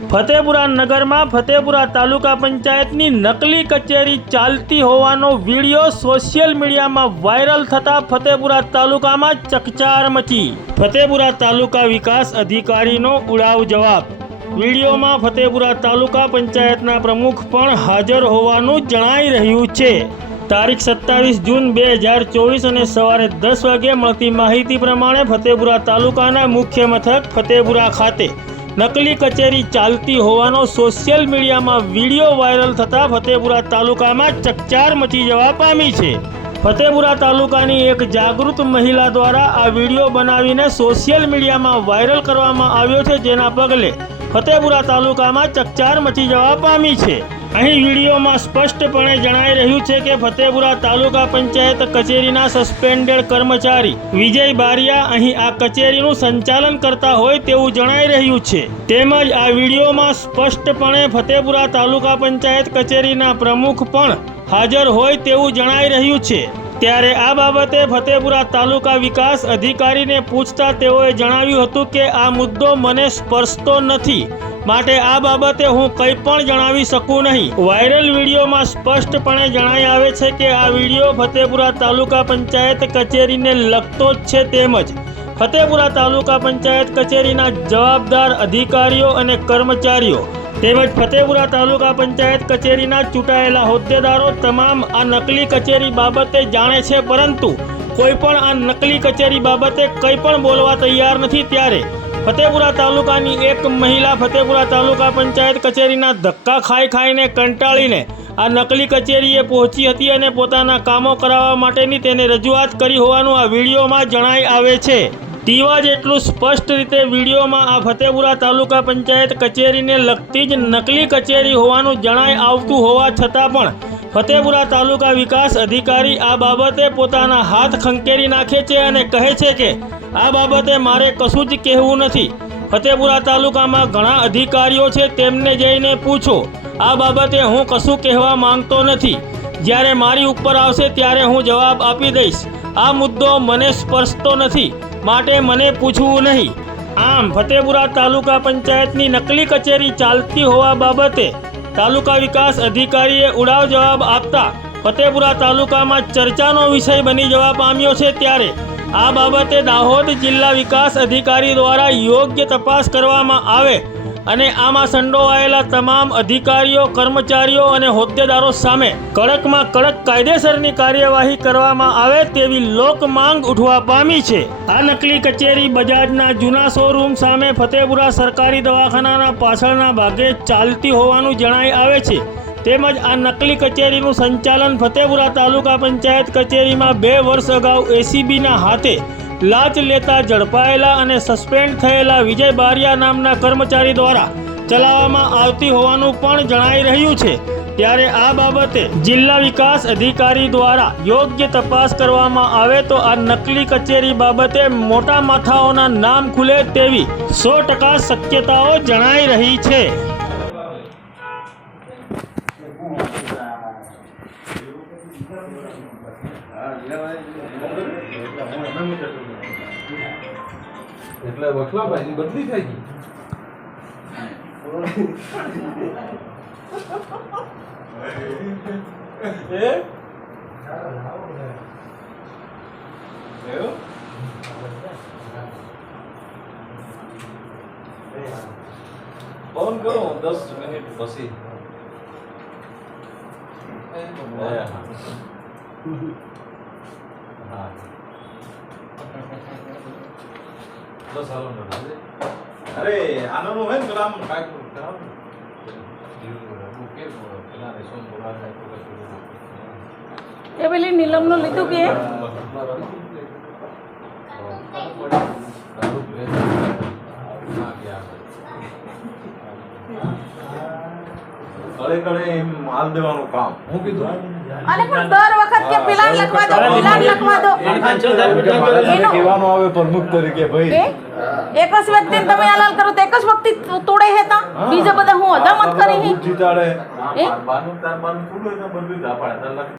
ફતેપુરા નગરમાં ફતેપુરા તાલુકા પંચાયતની નકલી કચેરી ચાલતી હોવાનો વીડિયો સોશિયલ મીડિયામાં વાયરલ થતા ફતેપુરા તાલુકામાં ચકચાર મચી. ફતેપુરા તાલુકા વિકાસ અધિકારીનો ઉડાવ જવાબ. વિડીયોમાં ફતેપુરા તાલુકા પંચાયતના પ્રમુખ પણ હાજર હોવાનું જણાઈ રહ્યું છે. તારીખ સત્તાવીસ જૂન બે હજાર ચોવીસ અને સવારે દસ વાગે મળતી માહિતી પ્રમાણે ફતેપુરા તાલુકાના મુખ્ય મથક ફતેપુરા ખાતે નકલી કચેરી ચાલતી હોવાનો સોશિયલ મીડિયામાં વીડિયો વાયરલ થતાં ફતેપુરા તાલુકામાં ચકચાર મચી જવા પામી છે. ફતેપુરા તાલુકાની એક જાગૃત મહિલા દ્વારા આ વીડિયો બનાવીને સોશિયલ મીડિયામાં વાયરલ કરવામાં આવ્યો છે જેના પગલે ફતેપુરા તાલુકામાં ચકચાર મચી જવા પામી છે. અહીં વિડીયોમાં સ્પષ્ટપણે જણાઈ રહ્યું છે કે ફતેપુરા તાલુકા પંચાયત કચેરીના સસ્પેન્ડેડ કર્મચારી વિજય બારિયા અહીં આ કચેરીનું સંચાલન કરતા હોય તેવું જણાઈ રહ્યું છે. તેમજ આ વિડીયોમાં સ્પષ્ટપણે ફતેપુરા તાલુકા પંચાયત કચેરીના પ્રમુખ પણ હાજર હોય તેવું જણાઈ રહ્યું છે. ત્યારે આ બાબતે ફતેપુરા તાલુકા વિકાસ અધિકારીને પૂછતા તેઓએ જણાવ્યું હતું કે આ મુદ્દો મને સ્પર્શતો નથી. માટે આ બાબતે હું કંઈ પણ જણાવી શકું નહીં. વાયરલ વિડીયોમાં સ્પષ્ટપણે જણાઈ આવે છે કે આ વીડિયો ફતેપુરા તાલુકા પંચાયત કચેરીને લગતો જ છે તેમજ ફતેપુરા તાલુકા પંચાયત કચેરીના જવાબદાર અધિકારીઓ અને કર્મચારીઓ તેમજ ફતેપુરા તાલુકા પંચાયત કચેરીના ચૂંટાયેલા હોદ્દેદારો તમામ આ નકલી કચેરી બાબતે જાણે છે, પરંતુ કોઈ પણ આ નકલી કચેરી બાબતે કંઈ પણ બોલવા તૈયાર નથી ત્યારે ફતેપુરા તાલુકાની એક મહિલા ફતેપુરા તાલુકા પંચાયત કચેરીના ધક્કા ખાઈ ખાઈને કંટાળીને આ નકલી કચેરીએ પહોંચી હતી અને પોતાના કામો કરાવવા માટેની તેને રજૂઆત કરી હોવાનું આ વિડીયોમાં જણાઈ આવે છે. તેવા જ એટલું સ્પષ્ટ રીતે વિડીયોમાં આ ફતેપુરા તાલુકા પંચાયત કચેરીને લગતી જ નકલી કચેરી હોવાનું જણાઈ આવતું હોવા છતાં પણ ફતેપુરા તાલુકા વિકાસ અધિકારી આ બાબતે પોતાના હાથ ખંકેરી નાખે છે અને કહે છે કે આ બાબતે મારે કશું જ કહેવું નથી. ફતેપુરા તાલુકામાં ઘણા અધિકારીઓ છે, તેમને જઈને પૂછો. આ બાબતે હું કશું કહેવા માંગતો નથી. જ્યારે મારી ઉપર આવશે ત્યારે હું જવાબ આપી દઈશ. આ મુદ્દો મને સ્પર્શતો નથી, માટે મને પૂછવું નહીં. આમ, ફતેપુરા તાલુકા પંચાયતની નકલી કચેરી ચાલતી હોવા બાબતે તાલુકા વિકાસ અધિકારીએ ઉડાવ જવાબ આપતા ફતેપુરા તાલુકામાં ચર્ચાનો વિષય બની જવા પામ્યો છે, ત્યારે આ બાબતે દાહોદ જિલ્લા વિકાસ અધિકારી દ્વારા યોગ્ય તપાસ કરવામાં આવે અને આમાં સંડોવાયેલા તમામ અધિકારીઓ, કર્મચારીઓ અને હોદ્દેદારો સામે કડકમાં કડક કાયદેસરની કાર્યવાહી કરવામાં આવે તેવી લોક માંગ ઉઠવા પામી છે. આ નકલી કચેરી બજાજના જૂના શોરૂમ સામે ફતેપુરા સરકારી દવાખાનાના પાછળના ભાગે ચાલતી હોવાનું જણાઈ આવે છે. તેમજ આ નકલી કચેરીનું સંચાલન ફતેપુરા તાલુકા પંચાયત કચેરીમાં બે વર્ષ અગાઉ એસીબીના હાથે લાંચ લેતા ઝડપાયેલા અને સસ્પેન્ડ થયેલા વિજય બારિયા નામના કર્મચારી દ્વારા ચલાવવામાં આવતી હોવાનું પણ જણાઈ રહ્યું છે. ત્યારે આ બાબતે જિલ્લા વિકાસ અધિકારી દ્વારા યોગ્ય તપાસ કરવામાં આવે તો આ નકલી કચેરી બાબતે મોટા માથાઓના નામ ખુલે તેવી સો ટકા શક્યતાઓ જણાઈ રહી છે. એટલે વખલાભાઈ બદલી થઈ ગઈ એ એવું ફોન કરો દસ મિનિટ પછી એ હા બસ હાલો ને. અરે આનાનું હોય ને પેલા આમ કાંઈક કરાવો ને. ને એ પેલી નીલમનું લીધું કે કળે કળે એમ માલ દેવાનું કામ. હું કીધું? અને પણ દર વખત કે પિલાન લખવા દો પિલાન લખવા દો. કહેવાનું આવે પ્રમુખ તરીકે ભાઈ. એક જ વ્યક્તિ તમે હલાલ કરો તો એક જ વ્યક્તિ તોડે હતા બીજા બધા હું અદામત કરી હી? જીતાડે. એ? બાનું તાર બાનું તોડે એને બધું જ આ પાડે તાર લખ-